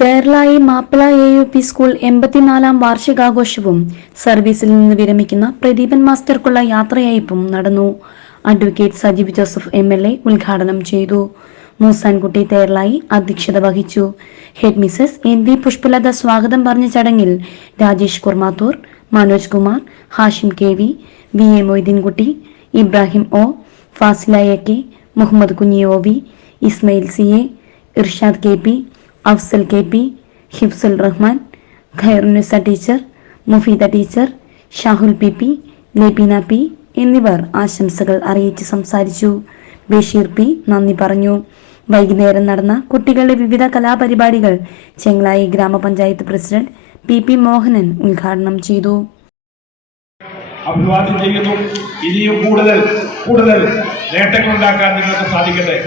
Therlayi Mappila A U P school എൺപത്തിനാലാം വാർഷികാഘോഷവും സർവീസിൽ നിന്ന് വിരമിക്കുന്ന പ്രദീപൻ മാസ്റ്റർക്കുള്ള യാത്രയയപ്പും നടന്നു. Advocate Sajeev Joseph M L A ഉദ്ഘാടനം ചെയ്തു. മൂസാൻകുട്ടി തേർലായി അധ്യക്ഷത വഹിച്ചു. Head Mrs N V Pushpalatha സ്വാഗതം പറഞ്ഞ ചടങ്ങിൽ Rajesh Kurmathur Manoj Kumar Hashim K V V A Moideenkutty Ibrahim O Fasila K Muhammed Kunhi O V Ismail C A Irshad K P Afsal K P Hifsul Rahman Khairunnisa teacher Mufeeda teacher Shahul P P Lebeena P എന്നിവർ ആശംസകൾ അറിയിച്ച് സംസാരിച്ചു. Basheer P നന്ദി പറഞ്ഞു. വൈകുന്നേരം നടന്ന കുട്ടികളുടെ വിവിധ കലാപരിപാടികൾ ചെങ്ങളായി ഗ്രാമപഞ്ചായത്ത് പ്രസിഡന്റ് പി പി മോഹനൻ ഉദ്ഘാടനം ചെയ്തു. അഭിവാദ്യം ചെയ്യുന്നു. ഇനിയും കൂടുതൽ കൂടുതൽ നേട്ടങ്ങൾ ഉണ്ടാക്കാൻ നിങ്ങൾക്ക് സാധിക്കട്ടെ.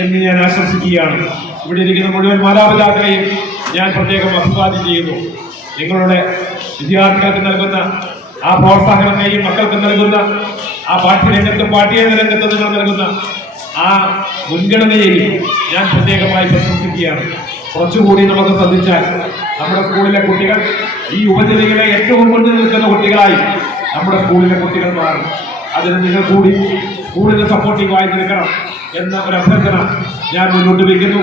എന്ന് ഞാൻ ആശംസിക്കുകയാണ്. ഇവിടെ ഇരിക്കുന്ന മുഴുവൻ മാതാപിതാക്കളെയും ഞാൻ പ്രത്യേകം അഭിവാദ്യം ചെയ്യുന്നു. നിങ്ങളുടെ വിദ്യാർത്ഥികൾക്ക് നൽകുന്ന ആ പ്രോത്സാഹനത്തെയും മക്കൾക്ക് നൽകുന്ന ആ പാഠ്യരംഗത്തും പാഠ്യേതര രംഗത്തും നിങ്ങൾ നൽകുന്ന ആ മുൻഗണനയെയും ഞാൻ പ്രത്യേകമായി പ്രശംസിക്കുകയാണ്. കുറച്ചുകൂടി നമുക്ക് ശ്രദ്ധിച്ചാൽ നമ്മുടെ സ്കൂളിലെ കുട്ടികൾ ഈ ഉപജില്ലയിലെ ഏറ്റവും മുന്നിൽ നിൽക്കുന്ന കുട്ടികളായി നമ്മുടെ സ്കൂളിലെ കുട്ടികൾ മാറും. അതിന് നിങ്ങൾ കൂടി കൂടുതൽ സപ്പോർട്ടീവായി നിൽക്കണം എന്ന ഒരു അഭ്യർത്ഥന ഞാൻ മുന്നോട്ട് വയ്ക്കുന്നു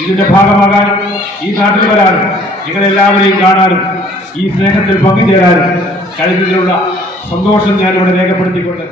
ഇതിന്റെ ഭാഗമാകാനും ഈ നാട്ടിൽ വരാനും നിങ്ങളെല്ലാവരെയും കാണാനും ഈ സ്നേഹത്തിൽ പങ്കുചേരാനും കഴിഞ്ഞതിലുള്ള സന്തോഷം ഞാനിവിടെ രേഖപ്പെടുത്തിക്കൊണ്ട്